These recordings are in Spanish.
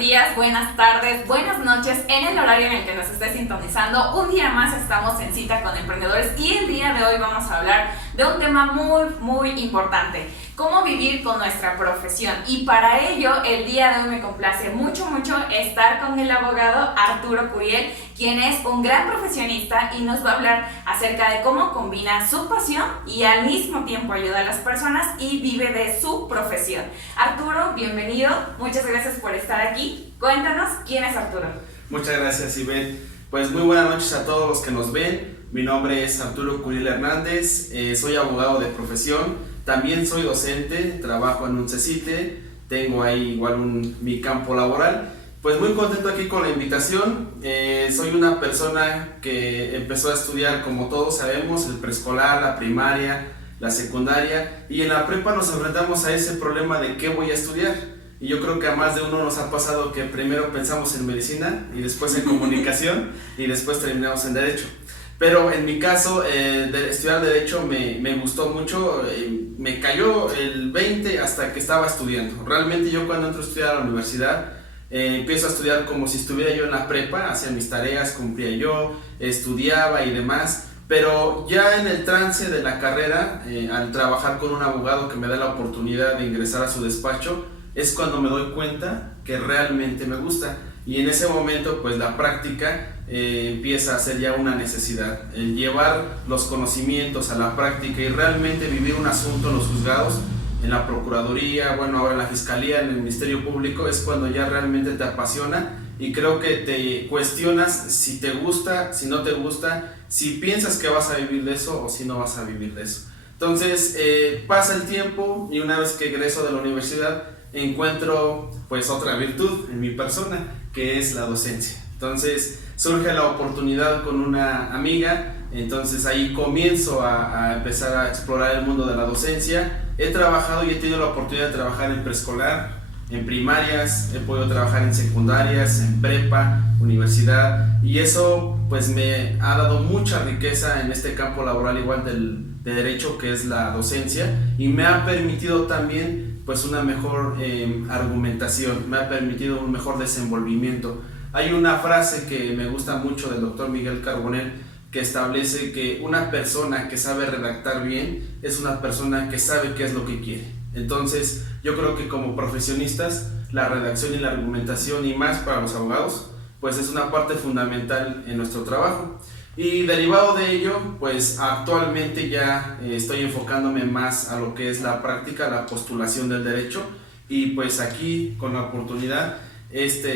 días, buenas tardes, buenas noches en el horario en el que nos esté sintonizando. Un día más estamos en Cita con Emprendedores y el día de hoy vamos a hablar de un tema muy importante: cómo vivir con nuestra profesión. Y para ello, el día de hoy me complace mucho estar con el abogado Arturo Curiel, quien es un gran profesionista y nos va a hablar acerca de cómo combina su pasión y al mismo tiempo ayuda a las personas y vive de su profesión. Arturo, bienvenido, muchas gracias por estar aquí. Cuéntanos, ¿quién es Arturo? Muchas gracias, Ivette. Pues muy buenas noches a todos los que nos ven. Mi nombre es Arturo Curiel Hernández, soy abogado de profesión, también soy docente, trabajo en un CECITE, tengo ahí igual mi campo laboral. Pues muy contento aquí con la invitación. Soy una persona que empezó a estudiar, como todos sabemos, el preescolar, la primaria, la secundaria, y en la prepa nos enfrentamos a ese problema de qué voy a estudiar. Y yo creo que a más de uno nos ha pasado que primero pensamos en medicina y después en comunicación y después terminamos en derecho. Pero en mi caso, estudiar derecho me gustó mucho, me cayó el 20 hasta que estaba estudiando. Realmente yo cuando entro a estudiar a la universidad, empiezo a estudiar como si estuviera yo en la prepa, hacía mis tareas, cumplía yo, estudiaba y demás. Pero ya en el trance de la carrera, al trabajar con un abogado que me da la oportunidad de ingresar a su despacho, es cuando me doy cuenta que realmente me gusta. Y en ese momento pues la práctica empieza a ser ya una necesidad. El llevar los conocimientos a la práctica y realmente vivir un asunto en los juzgados, en la Procuraduría, bueno, ahora en la Fiscalía, en el Ministerio Público, es cuando ya realmente te apasiona y creo que te cuestionas si te gusta, si no te gusta, si piensas que vas a vivir de eso o si no vas a vivir de eso. Entonces pasa el tiempo y una vez que egreso de la universidad encuentro pues otra virtud en mi persona, que es la docencia. Entonces surge la oportunidad con una amiga, entonces ahí comienzo a empezar a explorar el mundo de la docencia. He trabajado y he tenido la oportunidad de trabajar en preescolar, en primarias, he podido trabajar en secundarias, en prepa, universidad, y eso pues me ha dado mucha riqueza en este campo laboral igual de derecho, que es la docencia, y me ha permitido también pues una mejor argumentación, me ha permitido un mejor desenvolvimiento. Hay una frase que me gusta mucho del doctor Miguel Carbonell que establece que una persona que sabe redactar bien es una persona que sabe qué es lo que quiere. Entonces yo creo que como profesionistas la redacción y la argumentación, y más para los abogados, pues es una parte fundamental en nuestro trabajo. Y derivado de ello, pues actualmente ya estoy enfocándome más a lo que es la práctica, la postulación del derecho, y pues aquí con la oportunidad,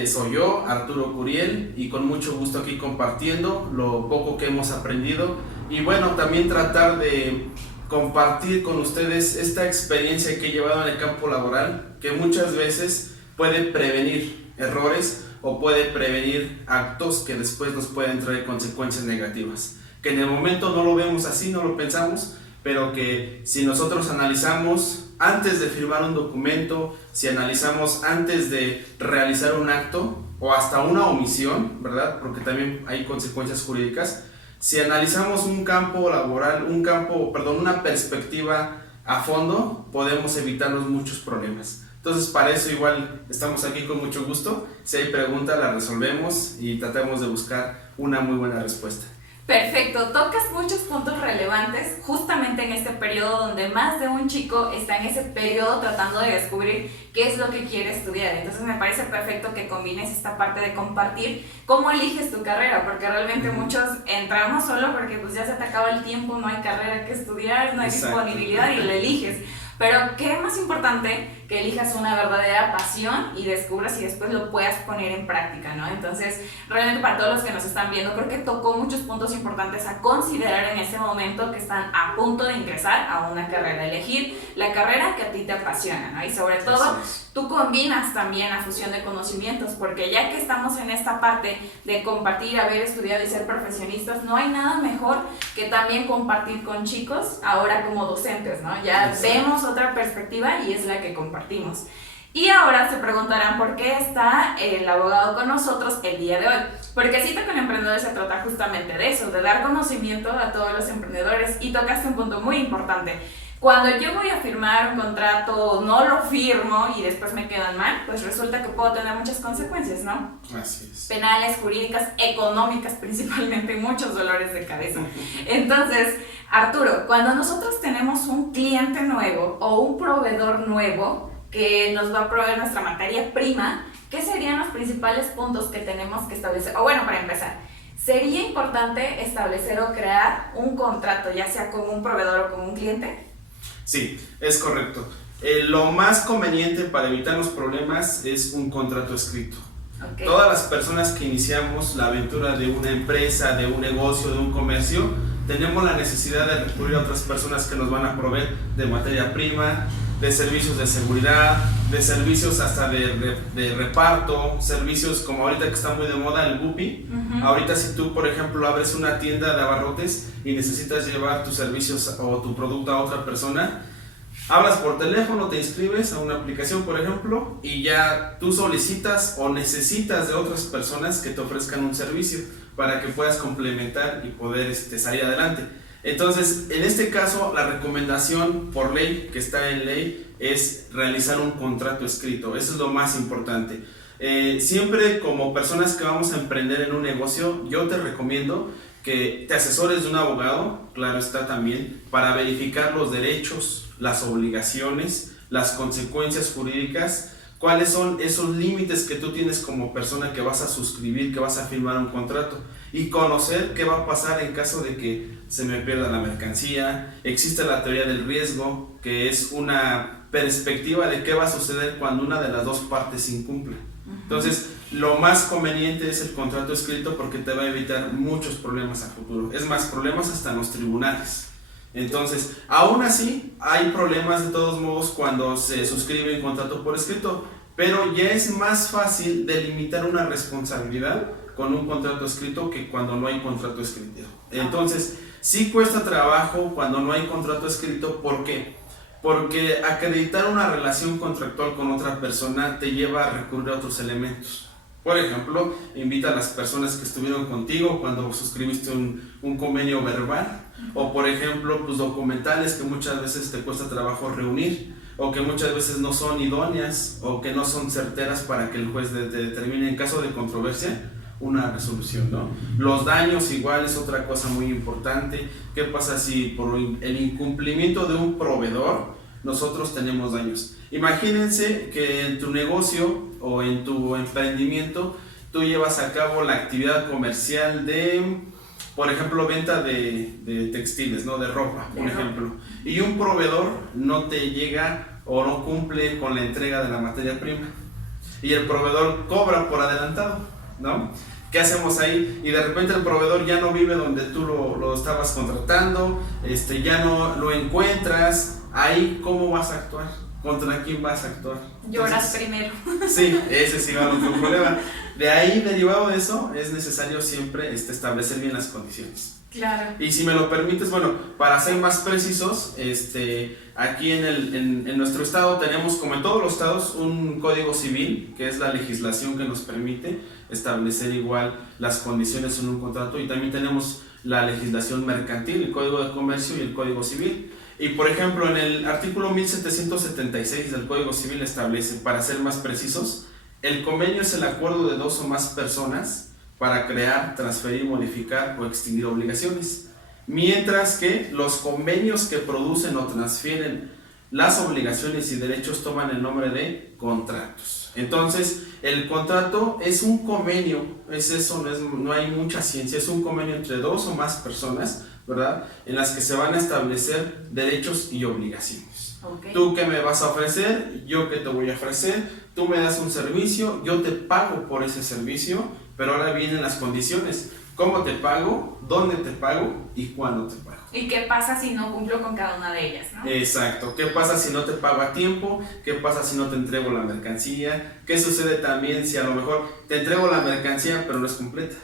soy yo, Arturo Curiel, y con mucho gusto aquí compartiendo lo poco que hemos aprendido, y bueno, también tratar de compartir con ustedes esta experiencia que he llevado en el campo laboral, que muchas veces puede prevenir errores o puede prevenir actos que después nos pueden traer consecuencias negativas, que en el momento no lo vemos así, no lo pensamos, pero que si nosotros analizamos antes de firmar un documento, si analizamos antes de realizar un acto o hasta una omisión, ¿verdad? Porque también hay consecuencias jurídicas. Si analizamos un campo laboral, una perspectiva a fondo, podemos evitarnos muchos problemas. Entonces para eso igual estamos aquí con mucho gusto. Si hay preguntas las resolvemos y tratamos de buscar una muy buena respuesta. Perfecto, tocas muchos puntos relevantes justamente en este periodo donde más de un chico está en ese periodo tratando de descubrir qué es lo que quiere estudiar. Entonces me parece perfecto que combines esta parte de compartir cómo eliges tu carrera, porque realmente muchos entramos solo porque pues ya se te acaba el tiempo, no hay carrera que estudiar, no hay disponibilidad y la eliges. Pero qué más importante que elijas una verdadera pasión y descubras y después lo puedas poner en práctica, ¿no? Entonces, realmente para todos los que nos están viendo, creo que tocó muchos puntos importantes a considerar en ese momento que están a punto de ingresar a una carrera, elegir la carrera que a ti te apasiona, ¿no? Y sobre todo, tú combinas también la fusión de conocimientos, porque ya que estamos en esta parte de compartir, haber estudiado y ser profesionistas, no hay nada mejor que también compartir con chicos, ahora como docentes, ¿no? Ya vemos otra perspectiva y es la que compartimos. Y ahora se preguntarán por qué está el abogado con nosotros el día de hoy. Porque Cita con Emprendedores se trata justamente de eso, de dar conocimiento a todos los emprendedores, y tocaste un punto muy importante. Cuando yo voy a firmar un contrato, no lo firmo y después me quedan mal, pues resulta que puedo tener muchas consecuencias, ¿no? Así es. Penales, jurídicas, económicas principalmente, muchos dolores de cabeza. Entonces, Arturo, cuando nosotros tenemos un cliente nuevo o un proveedor nuevo que nos va a proveer nuestra materia prima, ¿qué serían los principales puntos que tenemos que establecer? O bueno, para empezar, ¿sería importante establecer o crear un contrato, ya sea con un proveedor o con un cliente? Sí, es correcto. Lo más conveniente para evitar los problemas es un contrato escrito. Okay. Todas las personas que iniciamos la aventura de una empresa, de un negocio, de un comercio, tenemos la necesidad de recurrir a otras personas que nos van a proveer de materia prima, de servicios de seguridad, de servicios hasta de reparto, servicios como ahorita que está muy de moda el Bupi. Ahorita si tú, por ejemplo, abres una tienda de abarrotes y necesitas llevar tus servicios o tu producto a otra persona, hablas por teléfono, te inscribes a una aplicación, por ejemplo, y ya tú solicitas o necesitas de otras personas que te ofrezcan un servicio para que puedas complementar y poder salir adelante. Entonces, en este caso, la recomendación por ley, que está en ley, es realizar un contrato escrito. Eso es lo más importante. Siempre como personas que vamos a emprender en un negocio, yo te recomiendo que te asesores de un abogado, claro está también, para verificar los derechos, las obligaciones, las consecuencias jurídicas, cuáles son esos límites que tú tienes como persona que vas a suscribir, que vas a firmar un contrato, y conocer qué va a pasar en caso de que se me pierda la mercancía. Existe la teoría del riesgo, que es una perspectiva de qué va a suceder cuando una de las dos partes incumple. Entonces, lo más conveniente es el contrato escrito porque te va a evitar muchos problemas a futuro. Es más, problemas hasta en los tribunales. Entonces, aún así, hay problemas de todos modos cuando se suscribe un contrato por escrito, pero ya es más fácil delimitar una responsabilidad con un contrato escrito que cuando no hay contrato escrito. Entonces, sí cuesta trabajo cuando no hay contrato escrito. ¿Por qué? Porque acreditar una relación contractual con otra persona te lleva a recurrir a otros elementos. Por ejemplo, invita a las personas que estuvieron contigo cuando suscribiste un convenio verbal, o por ejemplo, pues documentales que muchas veces te cuesta trabajo reunir, o que muchas veces no son idóneas, o que no son certeras para que el juez determine en caso de controversia una resolución, ¿no? Los daños igual es otra cosa muy importante. ¿Qué pasa si por el incumplimiento de un proveedor nosotros tenemos daños? Imagínense que en tu negocio o en tu emprendimiento tú llevas a cabo la actividad comercial de, por ejemplo, venta de textiles, ¿no? De ropa, por ejemplo, y un proveedor no te llega o no cumple con la entrega de la materia prima y el proveedor cobra por adelantado, ¿no? ¿Qué hacemos ahí? Y de repente el proveedor ya no vive donde tú lo estabas contratando, ya no lo encuentras. Ahí, ¿cómo vas a actuar? ¿Contra quién vas a actuar? Lloras primero. Sí, ese sí va a ser un problema. De ahí, derivado de eso, es necesario siempre establecer bien las condiciones. Claro. Y si me lo permites, bueno, para ser más precisos, aquí en nuestro estado tenemos, como en todos los estados, un código civil, que es la legislación que nos permite establecer igual las condiciones en un contrato, y también tenemos la legislación mercantil, el código de comercio y el código civil. Y por ejemplo, en el artículo 1776 del Código Civil establece, para ser más precisos, el convenio es el acuerdo de dos o más personas para crear, transferir, modificar o extinguir obligaciones, mientras que los convenios que producen o transfieren las obligaciones y derechos toman el nombre de contratos. Entonces, el contrato es un convenio, es eso, no hay mucha ciencia, es un convenio entre dos o más personas, ¿verdad? En las que se van a establecer derechos y obligaciones. Okay. Tú qué me vas a ofrecer, yo qué te voy a ofrecer, tú me das un servicio, yo te pago por ese servicio, pero ahora vienen las condiciones. ¿Cómo te pago? ¿Dónde te pago? ¿Y cuándo te pago? ¿Y qué pasa si no cumplo con cada una de ellas, no? Exacto. ¿Qué pasa si no te pago a tiempo? ¿Qué pasa si no te entrego la mercancía? ¿Qué sucede también si a lo mejor te entrego la mercancía pero no es completa?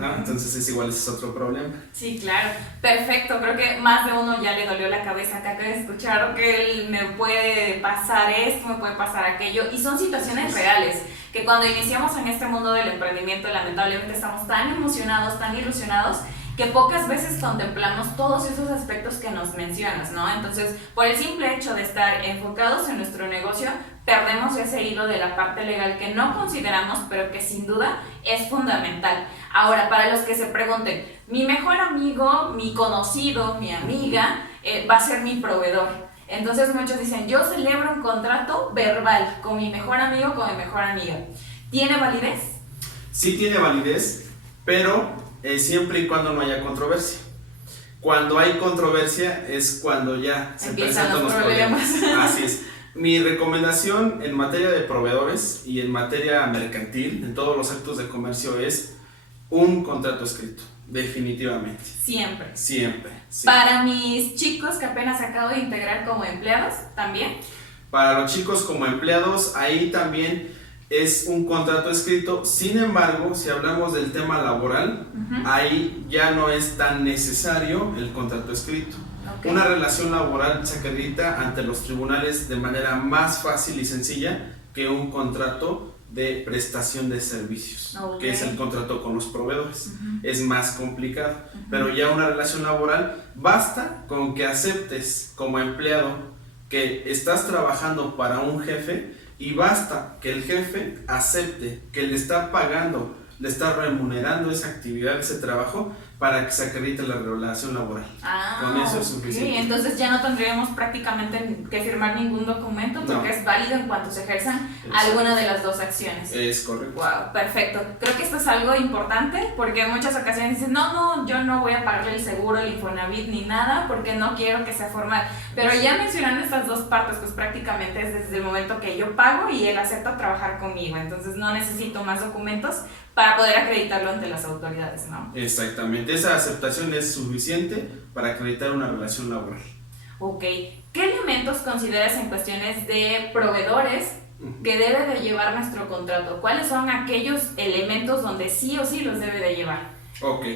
¿No? Entonces es igual, ese es otro problema. Sí, claro, perfecto. Creo que más de uno ya le dolió la cabeza acá que escucharon que me puede pasar esto, me puede pasar aquello, y son situaciones reales que cuando iniciamos en este mundo del emprendimiento lamentablemente estamos tan emocionados, tan ilusionados, que pocas veces contemplamos todos esos aspectos que nos mencionas, ¿no? Entonces, por el simple hecho de estar enfocados en nuestro negocio, perdemos ese hilo de la parte legal que no consideramos, pero que sin duda es fundamental. Ahora, para los que se pregunten, mi mejor amigo, mi conocido, mi amiga, va a ser mi proveedor. Entonces muchos dicen, yo celebro un contrato verbal con mi mejor amigo, con mi mejor amiga. ¿Tiene validez? Sí tiene validez, pero siempre y cuando no haya controversia. Cuando hay controversia es cuando ya se presentan los problemas. Así es. Mi recomendación en materia de proveedores y en materia mercantil, en todos los actos de comercio, es un contrato escrito, definitivamente. Siempre. Siempre. Sí. Para mis chicos que apenas acabo de integrar como empleados, ¿también? Para los chicos como empleados, ahí también es un contrato escrito. Sin embargo, si hablamos del tema laboral, ahí ya no es tan necesario el contrato escrito. Okay. Una relación laboral se acredita ante los tribunales de manera más fácil y sencilla que un contrato de prestación de servicios, que es el contrato con los proveedores. Es más complicado, pero ya una relación laboral basta con que aceptes como empleado que estás trabajando para un jefe, y basta que el jefe acepte que le está pagando, le está remunerando esa actividad, ese trabajo, para que se acredite la relación laboral. Con eso es suficiente. Entonces ya no tendríamos prácticamente que firmar ningún documento porque es válido en cuanto se ejerzan alguna de las dos acciones. Es correcto. Wow, perfecto. Creo que esto es algo importante porque en muchas ocasiones dicen, no, yo no voy a pagarle el seguro, el Infonavit ni nada porque no quiero que sea formal. Pero ya mencionando estas dos partes, pues prácticamente es desde el momento que yo pago y él acepta trabajar conmigo. Entonces no necesito más documentos para poder acreditarlo ante las autoridades, ¿no? Exactamente, esa aceptación es suficiente para acreditar una relación laboral. Ok, ¿qué elementos consideras en cuestiones de proveedores que debe de llevar nuestro contrato? ¿Cuáles son aquellos elementos donde sí o sí los debe de llevar? Ok,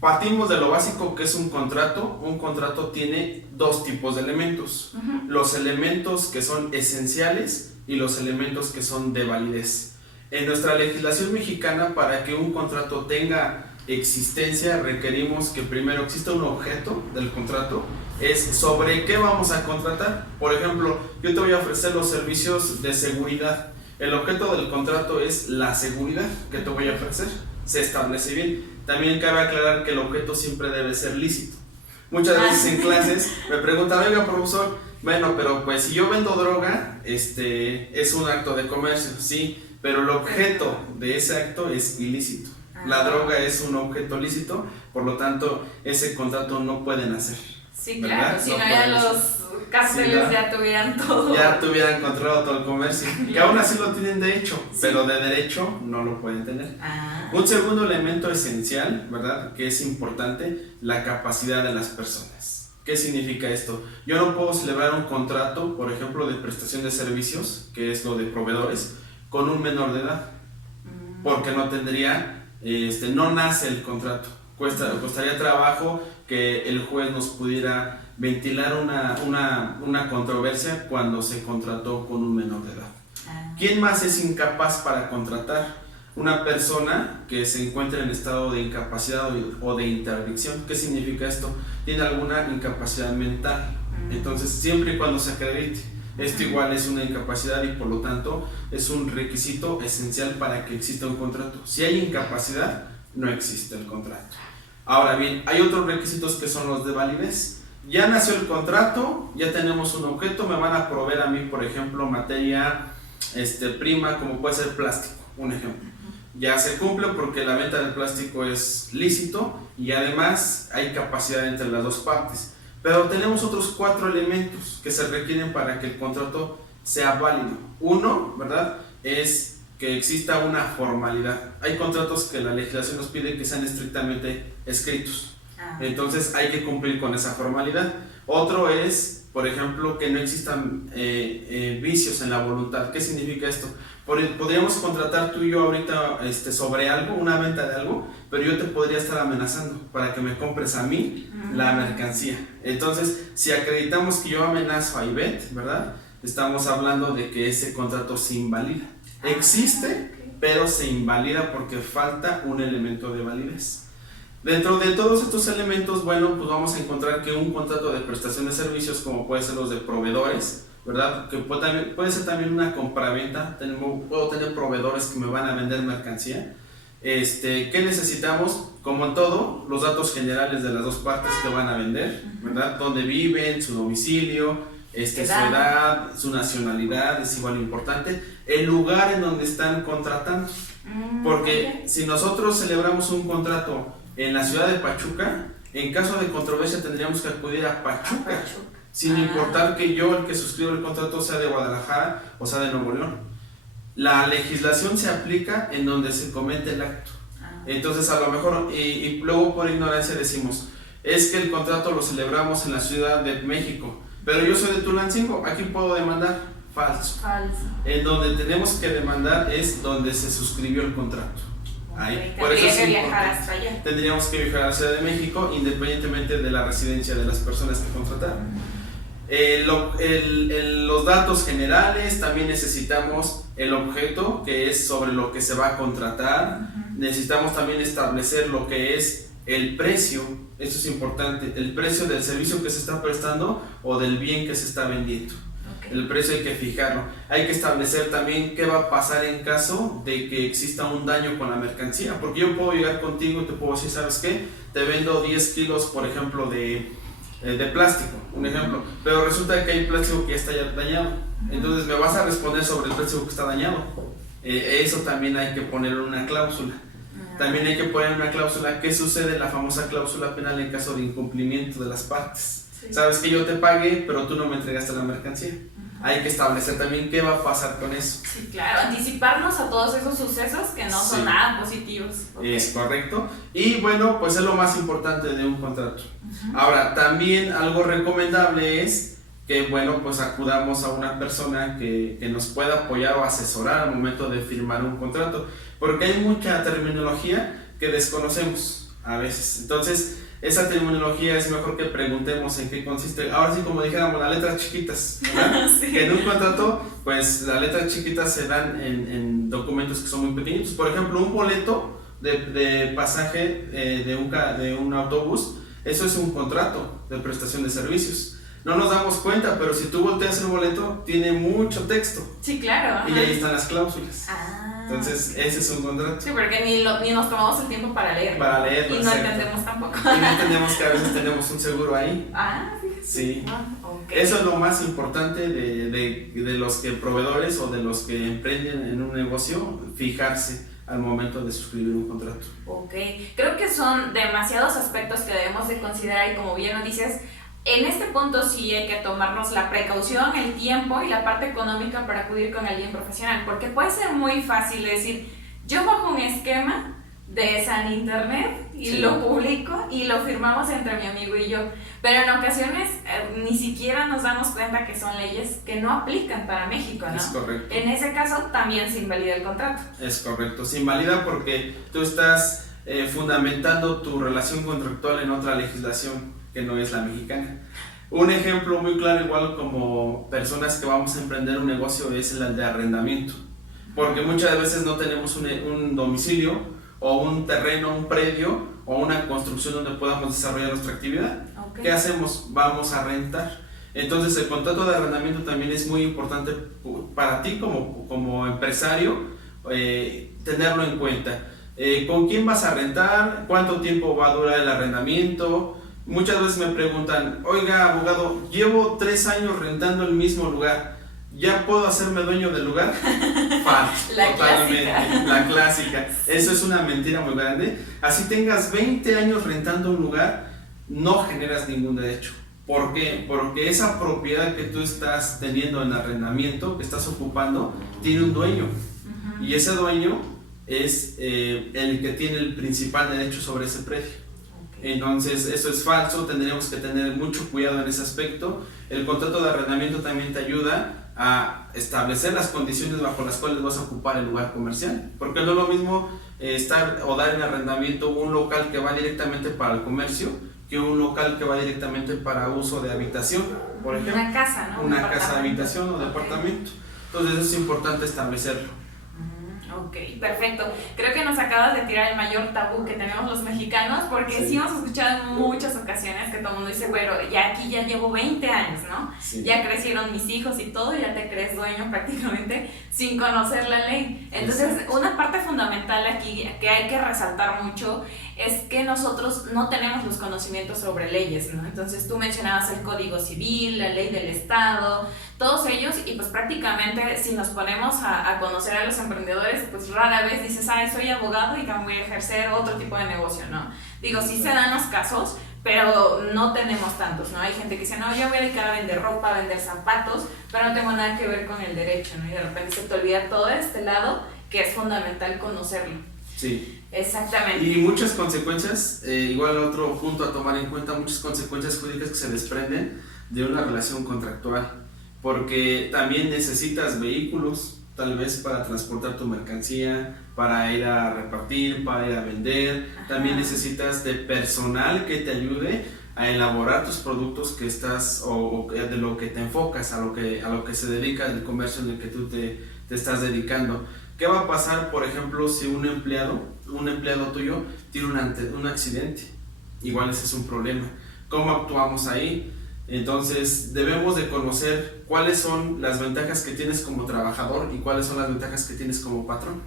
partimos de lo básico que es un contrato. Un contrato tiene dos tipos de elementos, los elementos que son esenciales y los elementos que son de validez. En nuestra legislación mexicana, para que un contrato tenga existencia, requerimos que primero exista un objeto del contrato, es sobre qué vamos a contratar. Por ejemplo, yo te voy a ofrecer los servicios de seguridad. El objeto del contrato es la seguridad que te voy a ofrecer. Se establece bien. También cabe aclarar que el objeto siempre debe ser lícito. Muchas veces en clases me preguntan, oiga, profesor, bueno, pero pues si yo vendo droga, es un acto de comercio, sí, pero el objeto de ese acto es ilícito. La droga es un objeto lícito, por lo tanto, ese contrato no pueden hacer. Sí, claro, si no ya los cárteles ya tuvieran todo. Ya tuvieran controlado todo el comercio, que aún así lo tienen de hecho, pero de derecho no lo pueden tener. Un segundo elemento esencial, ¿verdad?, que es importante, la capacidad de las personas. ¿Qué significa esto? Yo no puedo celebrar un contrato, por ejemplo, de prestación de servicios, que es lo de proveedores, con un menor de edad, porque no tendría, no nace el contrato. Costaría trabajo que el juez nos pudiera ventilar una controversia cuando se contrató con un menor de edad. ¿Quién más es incapaz para contratar? Una persona que se encuentra en estado de incapacidad o de interdicción. ¿Qué significa esto? Tiene alguna incapacidad mental. Entonces, siempre y cuando se acredite, esto igual es una incapacidad y por lo tanto es un requisito esencial para que exista un contrato. Si hay incapacidad, no existe el contrato. Ahora bien, hay otros requisitos que son los de validez. Ya nació el contrato, ya tenemos un objeto, me van a proveer a mí, por ejemplo, materia prima, como puede ser plástico, un ejemplo. Ya se cumple porque la venta del plástico es lícito y además hay capacidad entre las dos partes. Pero tenemos otros 4 elementos que se requieren para que el contrato sea válido. Uno, ¿verdad?, es que exista una formalidad. Hay contratos que la legislación nos pide que sean estrictamente escritos. Entonces hay que cumplir con esa formalidad. Otro es, por ejemplo, que no existan vicios en la voluntad. ¿Qué significa esto? Podríamos contratar tú y yo ahorita sobre algo, una venta de algo, pero yo te podría estar amenazando para que me compres a mí la mercancía. Entonces, si acreditamos que yo amenazo a Ivette, ¿verdad?, estamos hablando de que ese contrato se invalida. Existe, pero se invalida porque falta un elemento de validez. Dentro de todos estos elementos, bueno, pues vamos a encontrar que un contrato de prestación de servicios, como puede ser los de proveedores, ¿verdad? Que puede ser también una compraventa. Puedo tener proveedores que me van a vender mercancía. ¿Qué necesitamos? Como en todo, los datos generales de las dos partes que van a vender, ¿verdad? Dónde viven, su domicilio, su edad, su nacionalidad, es igual importante. El lugar en donde están contratando. Porque si nosotros celebramos un contrato en la ciudad de Pachuca, en caso de controversia tendríamos que acudir a Pachuca, sin importar que yo, el que suscribo el contrato, sea de Guadalajara o sea de Nuevo León. La legislación se aplica en donde se comete el acto. Entonces a lo mejor, y luego por ignorancia decimos, es que el contrato lo celebramos en la Ciudad de México, pero yo soy de Tulancingo, aquí puedo demandar. Falso. En donde tenemos que demandar es donde se suscribió el contrato. Ahí. Por eso que viajar hasta allá. Tendríamos que viajar a la Ciudad de México, independientemente de la residencia de las personas que contrataron. Los datos generales, también necesitamos el objeto, que es sobre lo que se va a contratar. Necesitamos también establecer lo que es el precio, eso es importante, el precio del servicio que se está prestando o del bien que se está vendiendo. El precio hay que fijarlo. Hay que establecer también qué va a pasar en caso de que exista un daño con la mercancía, porque yo puedo llegar contigo y te puedo decir, ¿sabes qué? Te vendo 10 kilos, por ejemplo, de plástico, un ejemplo, pero resulta que hay plástico que ya está dañado. Entonces me vas a responder sobre el plástico que está dañado. Eso también hay que poner una cláusula. También hay que poner una cláusula. ¿Qué sucede? La famosa cláusula penal en caso de incumplimiento de las partes. Sabes que yo te pagué, pero tú no me entregaste la mercancía. Hay que establecer también qué va a pasar con eso. Sí, claro, anticiparnos a todos esos sucesos que no son nada positivos. Es correcto. Y bueno, pues es lo más importante de un contrato. Ahora, también algo recomendable es que, bueno, pues acudamos a una persona que nos pueda apoyar o asesorar al momento de firmar un contrato, porque hay mucha terminología que desconocemos a veces. Entonces, esa terminología es mejor que preguntemos en qué consiste. Ahora sí, como dijéramos, las letras chiquitas, ¿verdad? Que en un contrato, pues las letras chiquitas se dan en documentos que son muy pequeños. Por ejemplo, un boleto de pasaje de un autobús, eso es un contrato de prestación de servicios. No nos damos cuenta, pero si tú volteas el boleto, tiene mucho texto. Sí, claro. Y ahí están las cláusulas. Entonces, ese es un contrato. Sí, porque ni nos tomamos el tiempo para leerlo. Para leerlo, y no entendemos tampoco. Y no entendemos que a veces tenemos un seguro ahí. Fíjate. Sí. Eso es lo más importante de los que proveedores o de los que emprenden en un negocio, fijarse al momento de suscribir un contrato. Creo que son demasiados aspectos que debemos de considerar y como bien lo dices, en este punto sí hay que tomarnos la precaución, el tiempo y la parte económica para acudir con alguien profesional, porque puede ser muy fácil decir, yo bajo un esquema de San Internet y lo publico y lo firmamos entre mi amigo y yo, pero en ocasiones ni siquiera nos damos cuenta que son leyes que no aplican para México, ¿no? Es correcto. En ese caso también se invalida el contrato. Es correcto, se invalida porque tú estás fundamentando tu relación contractual en otra legislación que no es la mexicana. Un ejemplo muy claro, igual como personas que vamos a emprender un negocio, es el de arrendamiento, porque muchas veces no tenemos un domicilio o un terreno, un predio o una construcción donde podamos desarrollar nuestra actividad. ¿Qué hacemos? Vamos a rentar. Entonces el contrato de arrendamiento también es muy importante para ti como empresario, tenerlo en cuenta. ¿Con quién vas a rentar? ¿Cuánto tiempo va a durar el arrendamiento? Muchas veces me preguntan, oiga abogado, llevo 3 años rentando el mismo lugar, ¿ya puedo hacerme dueño del lugar? Totalmente, la clásica. Eso es una mentira muy grande. Así tengas 20 años rentando un lugar, no generas ningún derecho. ¿Por qué? Porque esa propiedad que tú estás teniendo en arrendamiento, que estás ocupando, tiene un dueño. Y ese dueño es el que tiene el principal derecho sobre ese predio. Entonces eso es falso, tendríamos que tener mucho cuidado en ese aspecto. El contrato de arrendamiento también te ayuda a establecer las condiciones bajo las cuales vas a ocupar el lugar comercial, porque no es lo mismo dar en arrendamiento un local que va directamente para el comercio que un local que va directamente para uso de habitación, por ejemplo. Una casa, ¿no? Una casa de habitación o departamento. Entonces eso es importante establecerlo. Ok, perfecto. Creo que nos acabas de tirar el mayor tabú que tenemos los mexicanos, porque sí hemos escuchado en muchas ocasiones que todo el mundo dice, bueno, ya aquí ya llevo 20 años, ¿no? Sí. Ya crecieron mis hijos y todo, ya te crees dueño prácticamente sin conocer la ley. Entonces, una parte fundamental aquí que hay que resaltar mucho es que nosotros no tenemos los conocimientos sobre leyes, ¿no? Entonces, tú mencionabas el Código Civil, la ley del Estado, todos ellos, y pues prácticamente si nos ponemos a conocer a los emprendedores, pues rara vez dices, soy abogado y que voy a ejercer otro tipo de negocio, ¿no? Digo, sí se dan los casos, pero no tenemos tantos, ¿no? Hay gente que dice, no, yo voy a dedicar a vender ropa, a vender zapatos, pero no tengo nada que ver con el derecho, ¿no? Y de repente se te olvida todo este lado que es fundamental conocerlo. Sí. Exactamente. Y muchas consecuencias, igual otro punto a tomar en cuenta, muchas consecuencias jurídicas que se desprenden de una relación contractual, porque también necesitas vehículos, tal vez para transportar tu mercancía, para ir a repartir, para ir a vender. Ajá. También necesitas de personal que te ayude a elaborar tus productos que estás o de lo que te enfocas, a lo que se dedica el comercio en el que tú te estás dedicando. ¿Qué va a pasar, por ejemplo, si un empleado tuyo tiene un accidente? Igual ese es un problema. ¿Cómo actuamos ahí? Entonces debemos de conocer cuáles son las ventajas que tienes como trabajador y cuáles son las ventajas que tienes como patrón.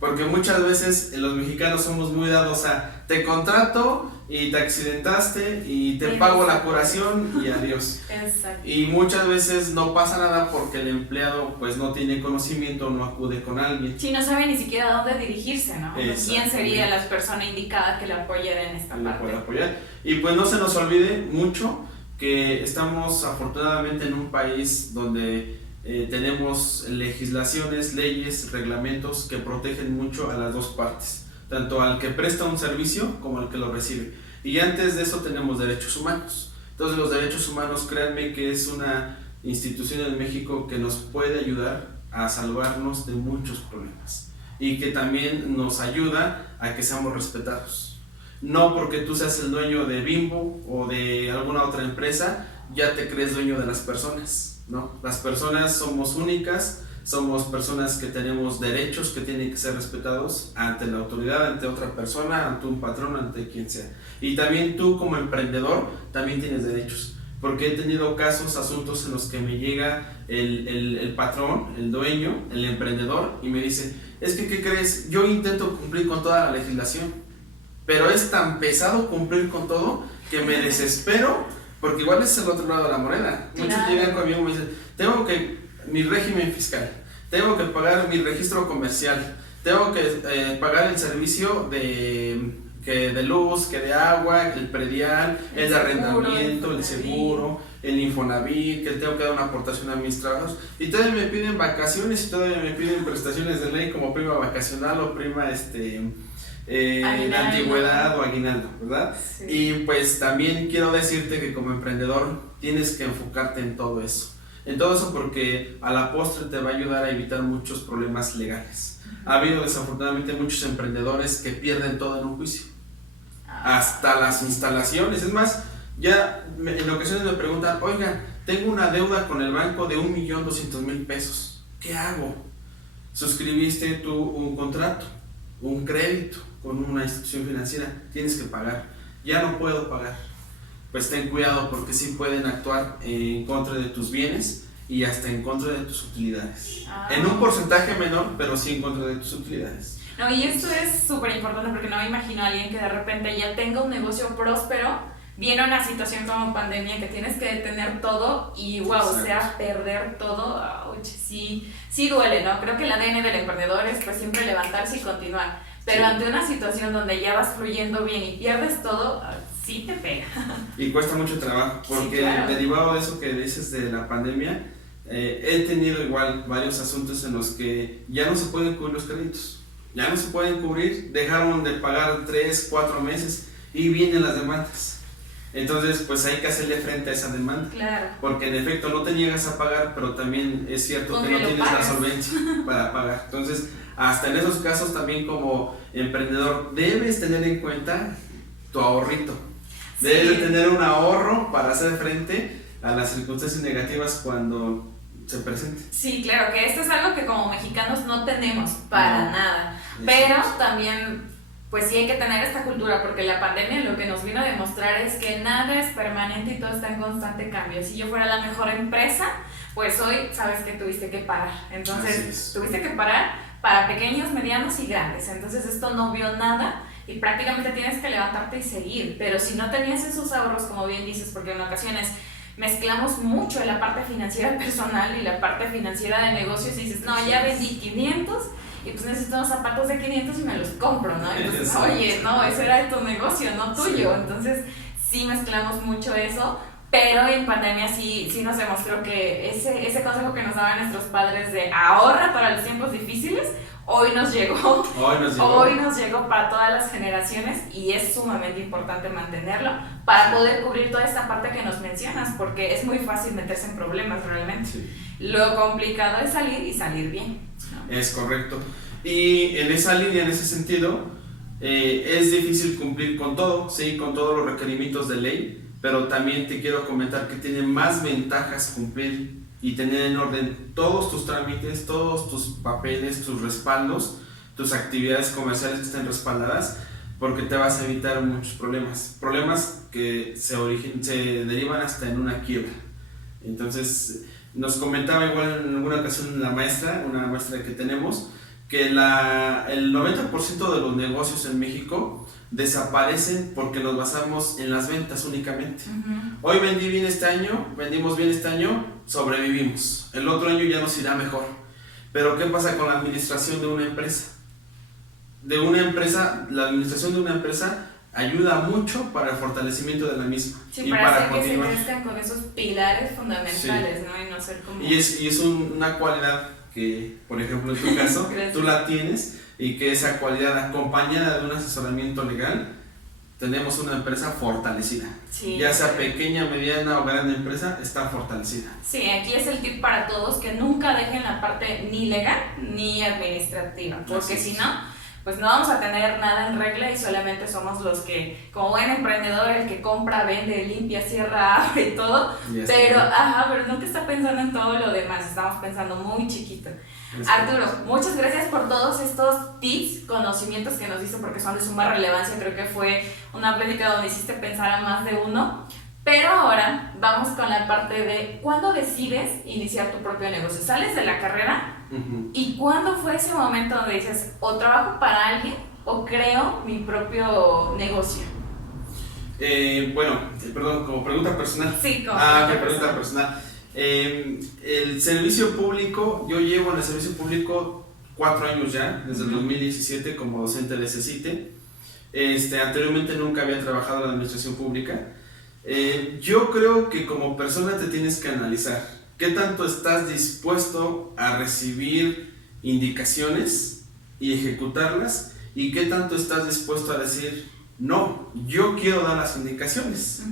Porque muchas veces los mexicanos somos muy dados a te contrato y te accidentaste y te pago la curación y adiós. Exacto. Y muchas veces no pasa nada porque el empleado pues no tiene conocimiento, no acude con alguien. Sí, no sabe ni siquiera a dónde dirigirse, ¿no? ¿Quién sería la persona indicada que le apoyara en esta parte? Puede apoyar. Y pues no se nos olvide mucho que estamos afortunadamente en un país donde tenemos legislaciones, leyes, reglamentos que protegen mucho a las dos partes, tanto al que presta un servicio como al que lo recibe. Y antes de eso tenemos derechos humanos. Entonces los derechos humanos, créanme que es una institución en México que nos puede ayudar a salvarnos de muchos problemas y que también nos ayuda a que seamos respetados. No porque tú seas el dueño de Bimbo o de alguna otra empresa, ya te crees dueño de las personas. ¿No? Las personas somos únicas, somos personas que tenemos derechos que tienen que ser respetados ante la autoridad, ante otra persona, ante un patrón, ante quien sea. Y también tú como emprendedor también tienes derechos, porque he tenido casos, asuntos en los que me llega el patrón, el dueño, el emprendedor y me dice, es que ¿qué crees? Yo intento cumplir con toda la legislación, pero es tan pesado cumplir con todo que me desespero. Porque igual es el otro lado de la moneda. Muchos llegan conmigo y me dicen, tengo que mi régimen fiscal, tengo que pagar mi registro comercial, tengo que pagar el servicio de luz, que de agua, el predial, el de arrendamiento, el seguro, el Infonavit, que tengo que dar una aportación a mis trabajos. Y todavía me piden vacaciones y todavía me piden prestaciones de ley como prima vacacional o prima antigüedad o aguinaldo, ¿verdad? Sí. Y pues también quiero decirte que como emprendedor tienes que enfocarte en todo eso porque a la postre te va a ayudar a evitar muchos problemas legales. Ha habido desafortunadamente muchos emprendedores que pierden todo en un juicio, hasta las instalaciones. Es más, ya en ocasiones me preguntan, oiga, tengo una deuda con el banco de 1,200,000 pesos, ¿qué hago? Suscribiste tú un contrato, un crédito con una institución financiera, tienes que pagar, ya no puedo pagar. Pues ten cuidado porque sí pueden actuar en contra de tus bienes y hasta en contra de tus utilidades. En un porcentaje menor, pero sí en contra de tus utilidades. No, y esto es súper importante porque no me imagino a alguien que de repente ya tenga un negocio próspero, viene una situación como pandemia que tienes que detener todo y wow, exacto, o sea, perder todo, sí duele, ¿no? Creo que el ADN del emprendedor es pues siempre levantarse y continuar, pero sí, ante una situación donde ya vas fluyendo bien y pierdes todo, sí te pega. Y cuesta mucho trabajo, porque sí, claro, derivado de eso que dices de la pandemia, he tenido igual varios asuntos en los que ya no se pueden cubrir los créditos, ya no se pueden cubrir, dejaron de pagar 3, 4 meses y vienen las demandas. Entonces, pues hay que hacerle frente a esa demanda. Claro. Porque en efecto no te niegas a pagar, pero también es cierto que no tienes la solvencia para pagar. Entonces, hasta en esos casos también como emprendedor debes tener en cuenta tu ahorrito. Sí. Debes de tener un ahorro para hacer frente a las circunstancias negativas cuando se presente. Sí, claro, que esto es algo que como mexicanos no tenemos para nada, pero también pues sí hay que tener esta cultura, porque la pandemia lo que nos vino a demostrar es que nada es permanente y todo está en constante cambio. Si yo fuera la mejor empresa, pues hoy sabes que tuviste que parar, entonces tuviste que parar para pequeños, medianos y grandes, entonces esto no vio nada y prácticamente tienes que levantarte y seguir, pero si no tenías esos ahorros, como bien dices, porque en ocasiones mezclamos mucho la parte financiera personal y la parte financiera de negocios y dices, no, ya vendí 500 y pues necesito unos zapatos de 500 y me los compro, ¿no? Entonces, oye, no, ese era de tu negocio, no tuyo. Entonces, sí mezclamos mucho eso, pero en pandemia sí nos demostró que ese consejo que nos daban nuestros padres de ahorra para los tiempos difíciles, hoy nos llegó para todas las generaciones y es sumamente importante mantenerlo para poder cubrir toda esta parte que nos mencionas, porque es muy fácil meterse en problemas realmente. Sí. Lo complicado es salir y salir bien, ¿no? Es correcto. Y en esa línea, en ese sentido, es difícil cumplir con todo, sí, con todos los requerimientos de ley, pero también te quiero comentar que tiene más ventajas cumplir y tener en orden todos tus trámites, todos tus papeles, tus respaldos, tus actividades comerciales que estén respaldadas, porque te vas a evitar muchos problemas que se derivan hasta en una quiebra. Entonces, nos comentaba igual en alguna ocasión una maestra que tenemos, que el 90% de los negocios en México desaparecen porque nos basamos en las ventas únicamente. Hoy vendimos bien este año, sobrevivimos. El otro año ya nos irá mejor. Pero ¿qué pasa con la administración de una empresa? La administración de una empresa ayuda mucho para el fortalecimiento de la misma. Sí, y para hacer continuar. Que se crezcan con esos pilares fundamentales, sí. ¿No? Y no ser como... Y es una cualidad que, por ejemplo, en tu caso, tú la tienes, y que esa cualidad acompañada de un asesoramiento legal, tenemos una empresa fortalecida. Sí, ya sea pequeña, mediana o grande empresa, está fortalecida. Sí, aquí es el tip para todos, que nunca dejen la parte ni legal ni administrativa, porque si no, pues no vamos a tener nada en regla y solamente somos los que, como buen emprendedor, el que compra, vende, limpia, cierra, abre y todo, pero nunca está pensando en todo lo demás, estamos pensando muy chiquito. Arturo, muchas gracias por todos estos tips, conocimientos que nos diste, porque son de suma relevancia. Creo que fue una plática donde hiciste pensar a más de uno. Pero ahora vamos con la parte de ¿cuándo decides iniciar tu propio negocio? ¿Sales de la carrera? ¿Y cuándo fue ese momento donde dices, o trabajo para alguien o creo mi propio negocio? Como pregunta personal. Sí, como pregunta personal. El servicio público, yo llevo en el servicio público 4 años ya, desde el 2017 como docente de CECITE. Anteriormente nunca había trabajado en la administración pública. Yo creo que como persona te tienes que analizar qué tanto estás dispuesto a recibir indicaciones y ejecutarlas, y qué tanto estás dispuesto a decir no, yo quiero dar las indicaciones.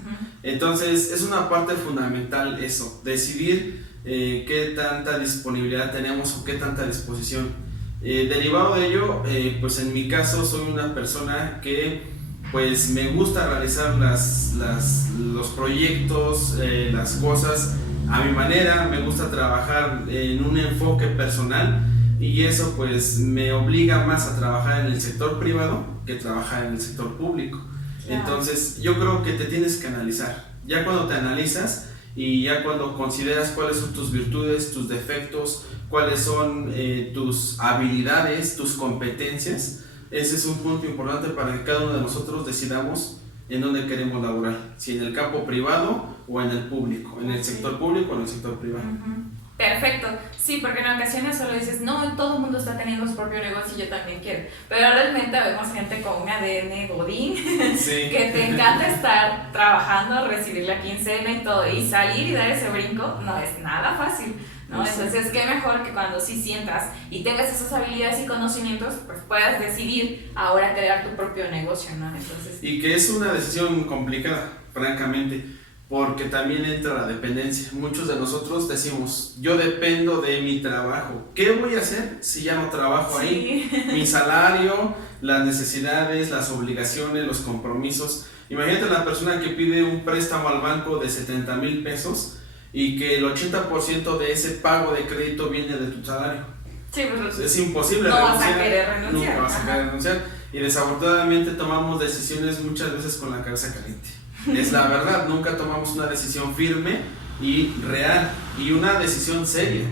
Entonces es una parte fundamental eso, decidir qué tanta disponibilidad tenemos o qué tanta disposición. Derivado de ello, pues en mi caso soy una persona que pues me gusta realizar los proyectos, las cosas a mi manera, me gusta trabajar en un enfoque personal, y eso pues me obliga más a trabajar en el sector privado que trabajar en el sector público. Claro. Entonces yo creo que te tienes que analizar. Ya cuando te analizas y ya cuando consideras cuáles son tus virtudes, tus defectos, cuáles son tus habilidades, tus competencias, ese es un punto importante para que cada uno de nosotros decidamos en dónde queremos laborar, si en el campo privado o en el público, en el sector público o en el sector privado. Perfecto, sí, porque en ocasiones solo dices, no, todo el mundo está teniendo su propio negocio y yo también quiero, pero realmente vemos gente con un ADN godín, sí. Que te encanta estar trabajando, recibir la quincena y todo, y salir y dar ese brinco no es nada fácil, ¿no? Entonces, qué mejor que cuando sí sientas y tengas esas habilidades y conocimientos, pues puedas decidir ahora crear tu propio negocio, ¿no? Entonces, y que es una decisión complicada, francamente, porque también entra la dependencia. Muchos de nosotros decimos, yo dependo de mi trabajo. ¿Qué voy a hacer si ya no trabajo ahí? Mi salario, las necesidades, las obligaciones, los compromisos. Imagínate la persona que pide un préstamo al banco de 70,000 pesos y que el 80% de ese pago de crédito viene de tu salario. Sí, pues Es imposible no renunciar. vas a querer renunciar. Nunca vas a querer renunciar. Y desafortunadamente tomamos decisiones muchas veces con la cabeza caliente. Es la verdad, nunca tomamos una decisión firme y real y una decisión seria.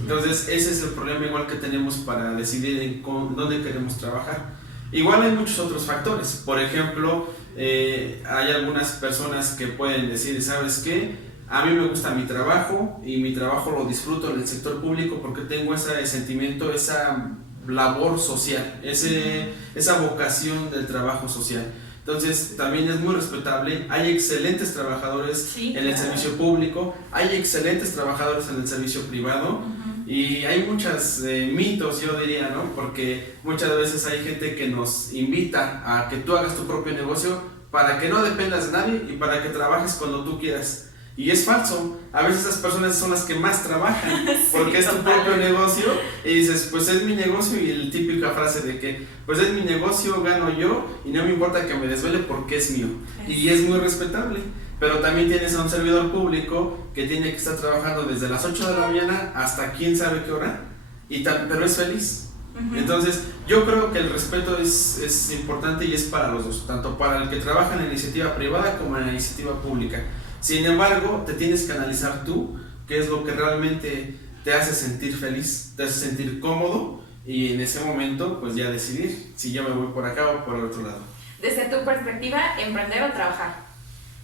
Entonces ese es el problema igual que tenemos para decidir en dónde queremos trabajar. Igual hay muchos otros factores. Por ejemplo, hay algunas personas que pueden decir, ¿sabes qué? A mí me gusta mi trabajo y mi trabajo lo disfruto en el sector público porque tengo ese sentimiento, esa labor social, esa vocación del trabajo social. Entonces también es muy respetable. Hay excelentes trabajadores en el servicio público, hay excelentes trabajadores en el servicio privado. Y hay muchos mitos, yo diría, ¿no? Porque muchas veces hay gente que nos invita a que tú hagas tu propio negocio para que no dependas de nadie y para que trabajes cuando tú quieras. Y es falso. A veces esas personas son las que más trabajan porque es tu propio negocio y dices, pues es mi negocio, y la típica frase de que pues es mi negocio, gano yo y no me importa que me desvele porque es mío. Y es muy respetable. Pero también tienes a un servidor público que tiene que estar trabajando desde las 8 de la mañana hasta quién sabe qué hora, pero es feliz. Entonces yo creo que el respeto es importante y es para los dos, tanto para el que trabaja en la iniciativa privada como en la iniciativa pública. Sin embargo, te tienes que analizar tú qué es lo que realmente te hace sentir feliz, te hace sentir cómodo, y en ese momento pues ya decidir si yo me voy por acá o por el otro lado. Desde tu perspectiva, ¿emprender o trabajar?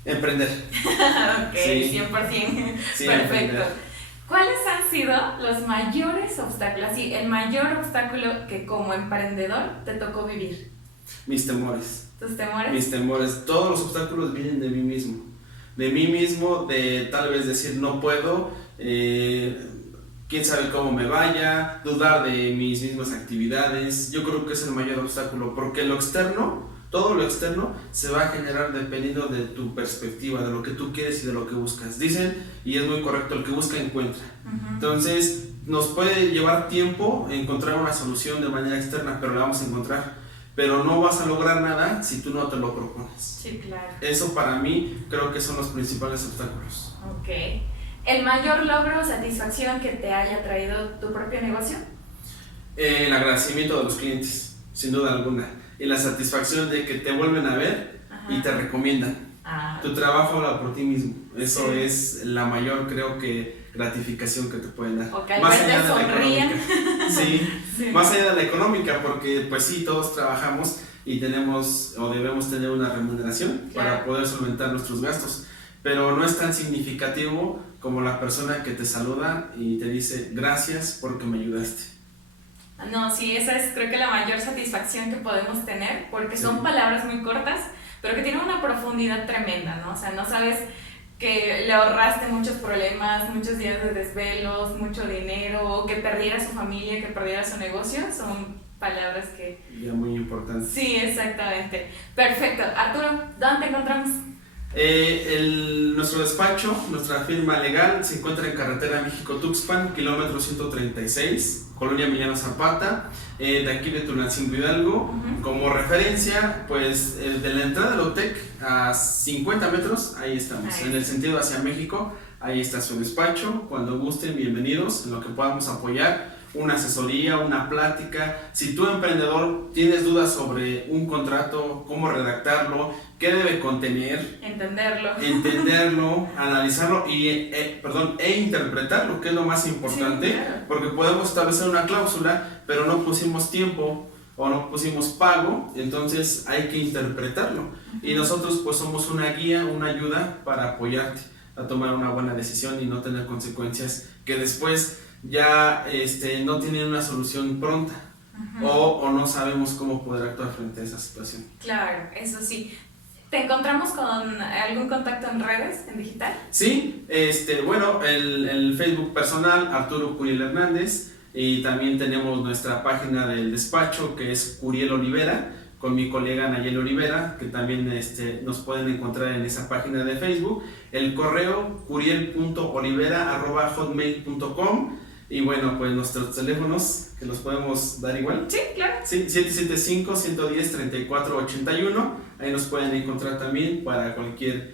Emprender. Ok, sí. 100%. Sí, Perfecto. emprender. ¿Cuáles han sido los mayores obstáculos, sí, el mayor obstáculo que como emprendedor te tocó vivir? Mis temores. ¿Tus temores? Mis temores. Todos los obstáculos vienen de mí mismo. De mí mismo, de tal vez decir no puedo, quién sabe cómo me vaya, dudar de mis mismas actividades. Yo creo que es el mayor obstáculo, porque lo externo, todo lo externo se va a generar dependiendo de tu perspectiva, de lo que tú quieres y de lo que buscas. Dicen, y es muy correcto, el que busca encuentra. Entonces nos puede llevar tiempo encontrar una solución de manera externa, pero la vamos a encontrar. Pero no vas a lograr nada si tú no te lo propones. Sí, claro. Eso para mí creo que son los principales obstáculos. Ok. ¿El mayor logro o satisfacción que te haya traído tu propio negocio? El agradecimiento de los clientes, sin duda alguna. Y la satisfacción de que te vuelven a ver y te recomiendan. Tu trabajo habla por ti mismo. Eso es la mayor, creo que, gratificación que te pueden dar. O que al más allá de la económica. Sí, más allá de la económica, porque pues sí, todos trabajamos y tenemos o debemos tener una remuneración para poder solventar nuestros gastos, pero no es tan significativo como la persona que te saluda y te dice gracias porque me ayudaste. No, sí, esa es creo que la mayor satisfacción que podemos tener, porque son palabras muy cortas, pero que tienen una profundidad tremenda, ¿no? O sea, no sabes que le ahorraste muchos problemas, muchos días de desvelos, mucho dinero, o que perdiera su familia, que perdiera su negocio, son palabras que... Ya muy importantes. Sí, exactamente. Perfecto. Arturo, ¿dónde te encontramos? Nuestro despacho, nuestra firma legal, se encuentra en carretera México-Tuxpan, kilómetro 136, Colonia Emiliano Zapata, de aquí de Tulancingo Hidalgo. Como referencia, pues de la entrada del OTEC a 50 metros, ahí estamos, en el sentido hacia México, ahí está su despacho. Cuando gusten, bienvenidos, en lo que podamos apoyar, una asesoría, una plática. Si tú, emprendedor, tienes dudas sobre un contrato, cómo redactarlo, qué debe contener, entenderlo, analizarlo e interpretarlo, que es lo más importante, porque podemos establecer una cláusula, pero no pusimos tiempo o no pusimos pago, entonces hay que interpretarlo. Y nosotros pues somos una guía, una ayuda para apoyarte a tomar una buena decisión y no tener consecuencias que después ya no tienen una solución pronta. O no sabemos cómo poder actuar frente a esa situación. Claro, eso sí. ¿Te encontramos con algún contacto en redes, en digital? Sí, bueno, el Facebook personal, Arturo Curiel Hernández, y también tenemos nuestra página del despacho, que es Curiel Olivera, con mi colega Nayeli Olivera, que también nos pueden encontrar en esa página de Facebook. El correo curiel.olivera@hotmail.com. Y bueno, pues nuestros teléfonos, que los podemos dar igual. Sí, claro. Sí, 775-110-3481. Ahí nos pueden encontrar también para cualquier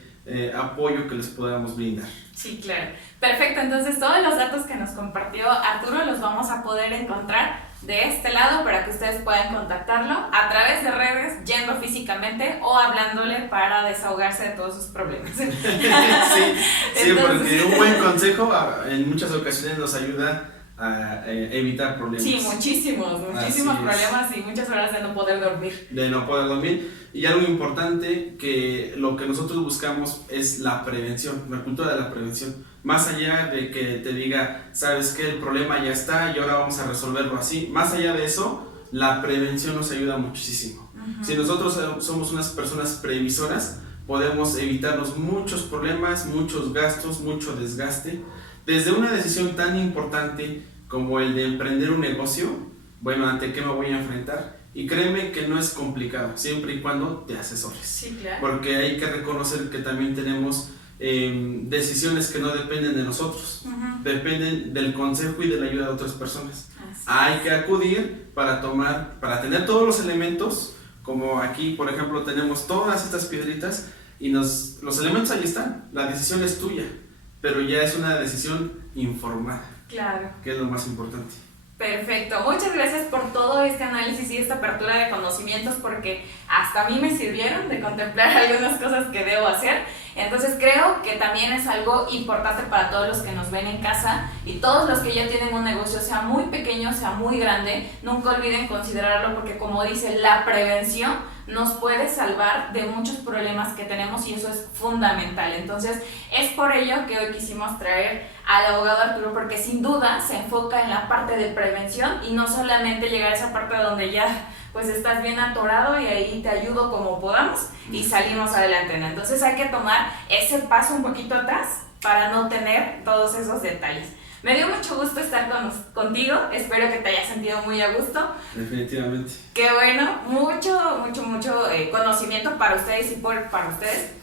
apoyo que les podamos brindar. Sí, claro. Perfecto, entonces todos los datos que nos compartió Arturo los vamos a poder encontrar de este lado para que ustedes puedan contactarlo a través de redes, yendo físicamente o hablándole para desahogarse de todos sus problemas. Sí, Entonces, porque un buen consejo en muchas ocasiones nos ayuda a evitar problemas. Sí, muchísimos problemas y muchas horas de no poder dormir. De no poder dormir. Y algo importante, que lo que nosotros buscamos es la prevención, la cultura de la prevención. Más allá de que te diga, sabes que el problema ya está y ahora vamos a resolverlo así. Más allá de eso, la prevención nos ayuda muchísimo. Si nosotros somos unas personas previsoras, podemos evitarnos muchos problemas, muchos gastos, mucho desgaste. Desde una decisión tan importante como el de emprender un negocio, bueno, ¿ante qué me voy a enfrentar? Y créeme que no es complicado, siempre y cuando te asesores. Sí, claro. Porque hay que reconocer que también tenemos decisiones que no dependen de nosotros, dependen del consejo y de la ayuda de otras personas. Hay que acudir para tener todos los elementos, como aquí, por ejemplo, tenemos todas estas piedritas y los elementos ahí están, la decisión es tuya, pero ya es una decisión informada. Claro. Que es lo más importante. Perfecto, muchas gracias por todo este análisis y esta apertura de conocimientos, porque hasta a mí me sirvieron de contemplar algunas cosas que debo hacer. Entonces creo que también es algo importante para todos los que nos ven en casa y todos los que ya tienen un negocio, sea muy pequeño, sea muy grande, nunca olviden considerarlo, porque como dice, la prevención nos puede salvar de muchos problemas que tenemos y eso es fundamental. Entonces es por ello que hoy quisimos traer al abogado Arturo, porque sin duda se enfoca en la parte de prevención y no solamente llegar a esa parte donde ya pues estás bien atorado y ahí te ayudo como podamos y salimos adelante, ¿no? Entonces hay que tomar ese paso un poquito atrás para no tener todos esos detalles. Me dio mucho gusto estar contigo, espero que te hayas sentido muy a gusto. Definitivamente. Qué bueno, mucho conocimiento para ustedes y para ustedes.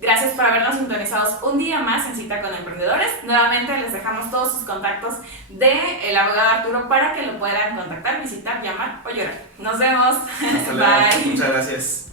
Gracias por habernos sintonizados un día más en Cita con Emprendedores. Nuevamente les dejamos todos sus contactos del abogado Arturo para que lo puedan contactar, visitar, llamar o llorar. Nos vemos. Hasta luego. Bye. Muchas gracias.